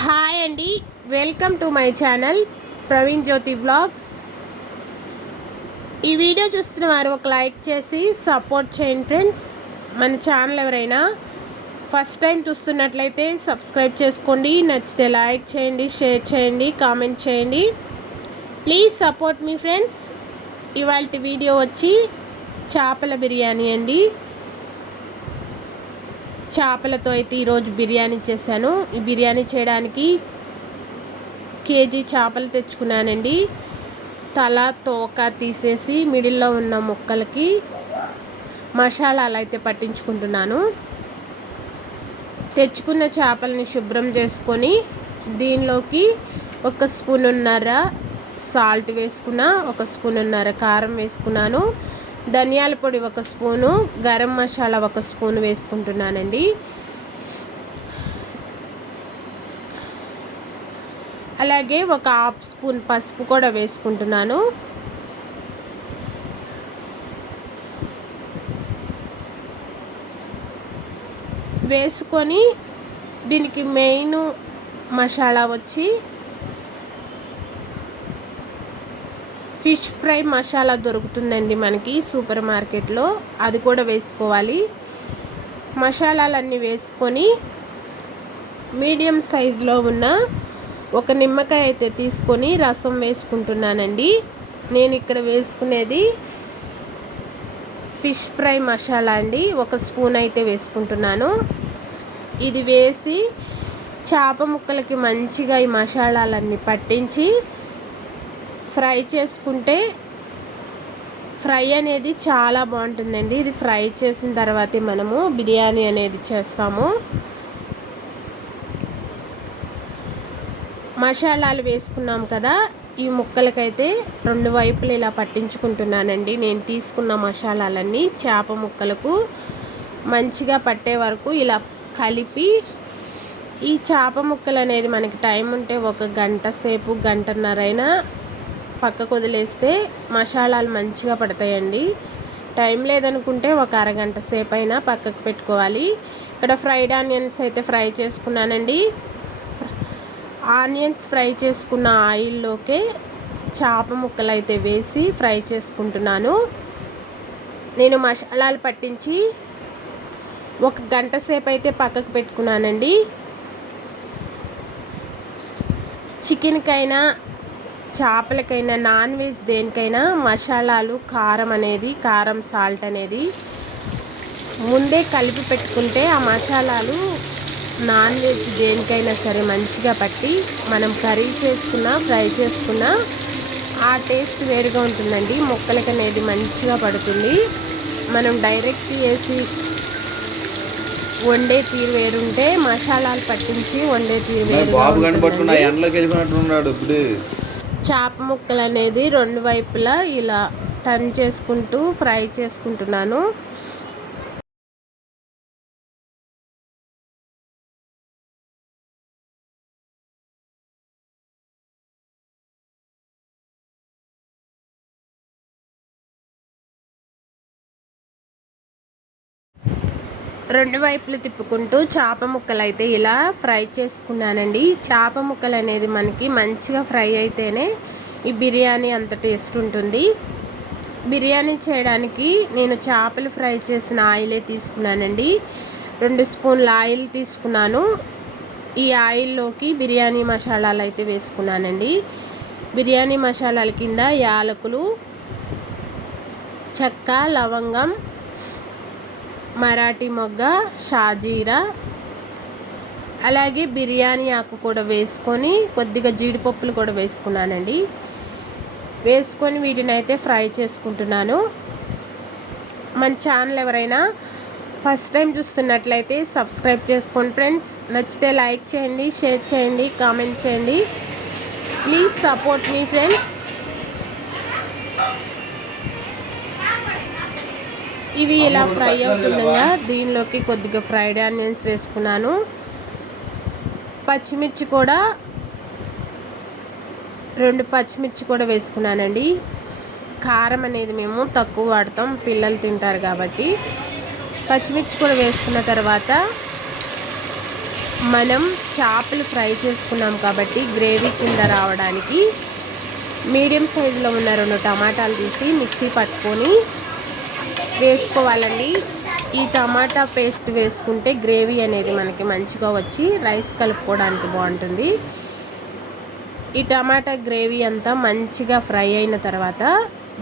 Hi అండి. Welcome to my channel Praveen Jyothi blogs. ఈ video చూస్తున్న వారు ఒక లైక్ చేసి సపోర్ట్ చేయండి ఫ్రెండ్స్. మన ఛానల్ ఎవరైనా ఫస్ట్ టైం చూస్తున్నట్లయితే సబ్స్క్రైబ్ చేసుకోండి. నచ్చితే లైక్ చేయండి షేర్ చేయండి కామెంట్ చేయండి. ప్లీజ్ సపోర్ట్ మీ ఫ్రెండ్స్. ఇవాళ వీడియో వచ్చి చేపల బిర్యానీ అండి. చేపలతో అయితే ఈరోజు బిర్యానీ చేశాను. ఈ బిర్యానీ చేయడానికి కేజీ చేపలు తెచ్చుకున్నానండి. తల తోక తీసేసి మిడిల్లో ఉన్న ముక్కలకి మసాలాలు అయితే పట్టించుకుంటున్నాను. తెచ్చుకున్న చేపలని శుభ్రం చేసుకొని దీనిలోకి ఒక స్పూన్ ఉన్నర సాల్ట్ వేసుకున్న ఒక స్పూన్ ఉన్నర కారం వేసుకున్నాను. ధనియాల పొడి ఒక స్పూను గరం మసాలా ఒక స్పూన్ వేసుకుంటున్నానండి. అలాగే ఒక హాఫ్ స్పూన్ పసుపు కూడా వేసుకుంటున్నాను. వేసుకొని దీనికి మెయిన్ మసాలా వచ్చి ఫిష్ ఫ్రై మసాలా దొరుకుతుందండి మనకి సూపర్ మార్కెట్లో. అది కూడా వేసుకోవాలి. మసాలాలన్నీ వేసుకొని మీడియం సైజులో ఉన్న ఒక నిమ్మకాయ అయితే తీసుకొని రసం వేసుకుంటున్నానండి. నేను ఇక్కడ వేసుకునేది ఫిష్ ఫ్రై మసాలా అండి. ఒక స్పూన్ అయితే వేసుకుంటున్నాను. ఇది వేసి చేప ముక్కలకి మంచిగా ఈ మసాలాలన్నీ పట్టించి ఫ్రై చేసుకుంటే ఫ్రై అనేది చాలా బాగుంటుందండి. ఇది ఫ్రై చేసిన తర్వాతే మనము బిర్యానీ అనేది చేస్తాము. మసాలాలు వేసుకున్నాం కదా ఈ ముక్కలకైతే రెండు వైపులు ఇలా పట్టించుకుంటున్నానండి. నేను తీసుకున్న మసాలాలన్నీ చేప ముక్కలకు మంచిగా పట్టే వరకు ఇలా కలిపి ఈ చేప ముక్కలు అనేది మనకి టైం ఉంటే ఒక గంట సేపు గంటన్నరైనా పక్కకు వదిలేస్తే మసాలాలు మంచిగా పడతాయండి. టైం లేదనుకుంటే ఒక అరగంట సేపు అయినా పక్కకు పెట్టుకోవాలి. ఇక్కడ ఫ్రైడ్ ఆనియన్స్ అయితే ఫ్రై చేసుకున్నానండి. ఆనియన్స్ ఫ్రై చేసుకున్న ఆయిల్లోకే చేప ముక్కలు అయితే వేసి ఫ్రై చేసుకుంటున్నాను. నేను మసాలాలు పట్టించి ఒక గంట సేపు అయితే పక్కకు పెట్టుకున్నానండి. చికెన్కైనా చేపలకైనా నాన్ వెజ్ దేనికైనా మసాలాలు కారం అనేది కారం సాల్ట్ అనేది ముందే కలిపి పెట్టుకుంటే ఆ మసాలాలు నాన్ వెజ్ దేనికైనా సరే మంచిగా పట్టి మనం కర్రీ చేసుకున్న ఫ్రై చేసుకున్న ఆ టేస్ట్ వేరుగా ఉంటుందండి. మొక్కలకి అనేది మంచిగా పడుతుంది. మనం డైరెక్ట్ వేసి వండే తీరు వేరుంటే మసాలాలు పట్టించి వండే తీరు వేరు చేప ముక్కలు అనేది రెండు వైపులా ఇలా టర్న్ చేసుకుంటూ ఫ్రై చేసుకుంటున్నాను. రెండు వైపులు తిప్పుకుంటూ చేప ముక్కలు అయితే ఇలా ఫ్రై చేసుకున్నానండి. చేప ముక్కలు అనేది మనకి మంచిగా ఫ్రై అయితేనే ఈ బిర్యానీ అంత టేస్ట్ ఉంటుంది. బిర్యానీ చేయడానికి నేను చేపలు ఫ్రై చేసిన ఆయిలే తీసుకున్నానండి. రెండు స్పూన్ల ఆయిల్ తీసుకున్నాను. ఈ ఆయిల్లోకి బిర్యానీ మసాలాలు అయితే వేసుకున్నానండి. బిర్యానీ మసాలాల కింద యాలకులు చెక్క లవంగం మరాఠీ మొగ్గ షాజీరా అలాగే బిర్యానీ ఆకు కూడా వేసుకొని కొద్దిగా జీడిపప్పులు కూడా వేసుకున్నానండి. వేసుకొని వీటిని అయితే ఫ్రై చేసుకుంటున్నాను. మన ఛానల్ ఎవరైనా ఫస్ట్ టైం చూస్తున్నట్లయితే సబ్స్క్రైబ్ చేసుకోండి ఫ్రెండ్స్. నచ్చితే లైక్ చేయండి షేర్ చేయండి కామెంట్ చేయండి. ప్లీజ్ సపోర్ట్ మీ ఫ్రెండ్స్. ఇవి ఇలా ఫ్రై అవుతుండగా దీనిలోకి కొద్దిగా ఫ్రైడ్ ఆనియన్స్ వేసుకున్నాను. పచ్చిమిర్చి కూడా రెండు పచ్చిమిర్చి కూడా వేసుకున్నానండి. కారం అనేది మేము తక్కువ వాడతాం పిల్లలు తింటారు కాబట్టి. పచ్చిమిర్చి కూడా వేసుకున్న తర్వాత మనం చేపలు ఫ్రై చేసుకున్నాం కాబట్టి గ్రేవీ కింద రావడానికి మీడియం సైజులో ఉన్న రెండు టమాటాలు తీసి మిక్సీ పట్టుకొని వేసుకోవాలండి. ఈ టమాటా పేస్ట్ వేసుకుంటే గ్రేవీ అనేది మనకి మంచిగా వచ్చి రైస్ కలుపుకోవడానికి బాగుంటుంది. ఈ టమాటా గ్రేవీ అంతా మంచిగా ఫ్రై అయిన తర్వాత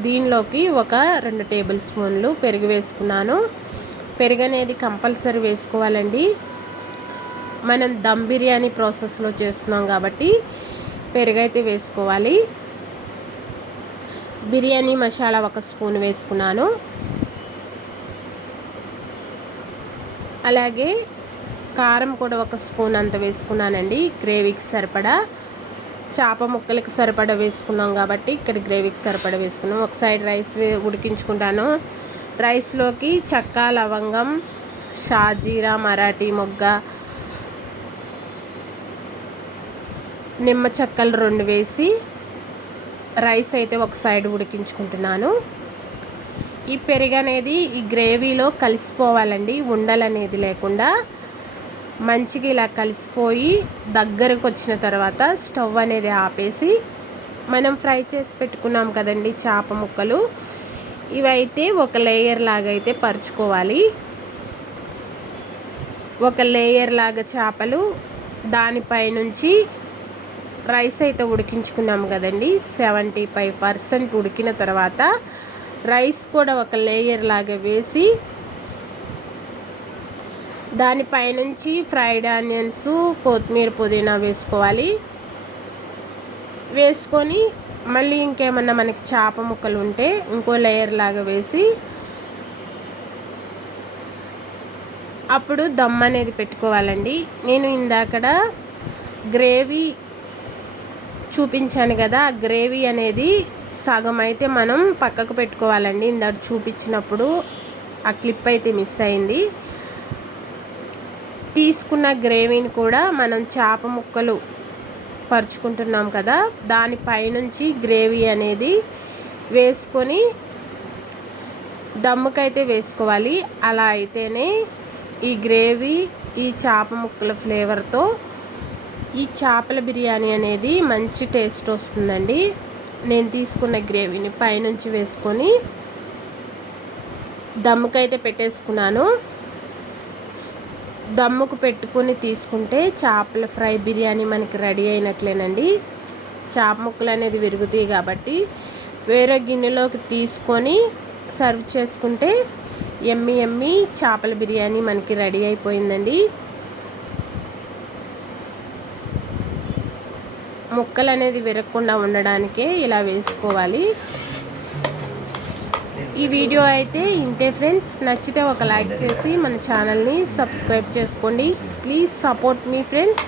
దీనిలోకి ఒక రెండు టేబుల్ స్పూన్లు పెరుగు వేసుకున్నాను. పెరుగు అనేది కంపల్సరీ వేసుకోవాలండి. మనం దమ్ బిర్యానీ ప్రాసెస్లో చేస్తున్నాం కాబట్టి పెరుగు అయితే వేసుకోవాలి. బిర్యానీ మసాలా ఒక స్పూన్ వేసుకున్నాను. అలాగే కారం కూడా ఒక స్పూన్ అంత వేసుకున్నానండి. గ్రేవీకి సరిపడా చేప ముక్కలకి సరిపడా వేసుకున్నాం కాబట్టి ఇక్కడ గ్రేవీకి సరిపడా వేసుకున్నాం. ఒక సైడ్ రైస్ ఉడికించుకుంటాను. రైస్లోకి చక్క లవంగం షాజీరా మరాఠీ మొగ్గ నిమ్మ చెక్కలు రెండు వేసి రైస్ అయితే ఒక సైడ్ ఉడికించుకుంటున్నాను. ఈ పెరుగు అనేది ఈ గ్రేవీలో కలిసిపోవాలండి. ఉండలు అనేది లేకుండా మంచిగా ఇలా కలిసిపోయి దగ్గరకు వచ్చిన తర్వాత స్టవ్ అనేది ఆపేసి మనం ఫ్రై చేసి పెట్టుకున్నాం కదండి చేప ముక్కలు. ఇవైతే ఒక లేయర్ లాగా అయితే పరుచుకోవాలి. ఒక లేయర్ లాగా చేపలు దానిపై నుంచి రైస్ అయితే ఉడికించుకున్నాము కదండి. సెవెంటీ ఫైవ్ పర్సెంట్ ఉడికిన తర్వాత రైస్ కూడా ఒక లేయర్ లాగా వేసి దానిపైనుంచి ఫ్రైడ్ ఆనియన్స్ కొత్తిమీర పుదీనా వేసుకోవాలి. వేసుకొని మళ్ళీ ఇంకేమన్నా మనకి చేప ముక్కలు ఉంటే ఇంకో లేయర్ లాగా వేసి అప్పుడు దమ్ అనేది పెట్టుకోవాలండి. నేను ఇందాకడ గ్రేవీ చూపించాను కదా ఆ గ్రేవీ అనేది సగం అయితే మనం పక్కకు పెట్టుకోవాలండి. ఇందాక చూపించినప్పుడు ఆ క్లిప్ అయితే మిస్ అయింది. తీసుకున్న గ్రేవీని కూడా మనం చేప ముక్కలు పరుచుకుంటున్నాం కదా దానిపైనుంచి గ్రేవీ అనేది వేసుకొని దమ్ముకైతే వేసుకోవాలి. అలా అయితేనే ఈ గ్రేవీ ఈ చేప ముక్కల ఫ్లేవర్తో ఈ చేపల బిర్యానీ అనేది మంచి టేస్ట్ వస్తుందండి. నేను తీసుకున్న గ్రేవీని పైనుంచి వేసుకొని దమ్ముకైతే పెట్టేసుకున్నాను. దమ్ముకు పెట్టుకొని తీసుకుంటే చేపల ఫ్రై బిర్యానీ మనకి రెడీ అయినట్లేనండి. చేప ముక్కలు అనేది విరుగుతాయి కాబట్టి వేరే గిన్నెలోకి తీసుకొని సర్వ్ చేసుకుంటే ఎమ్మి ఎమ్మి చేపల బిర్యానీ మనకి రెడీ అయిపోయిందండి. ముక్కలు అనేది విరగకుండా ఉండడానికే ఇలా వేసుకోవాలి. ఈ వీడియో అయితే ఇంతే ఫ్రెండ్స్. నచ్చితే ఒక లైక్ చేసి మన ఛానల్ని సబ్స్క్రైబ్ చేసుకోండి. ప్లీజ్ సపోర్ట్ మీ ఫ్రెండ్స్.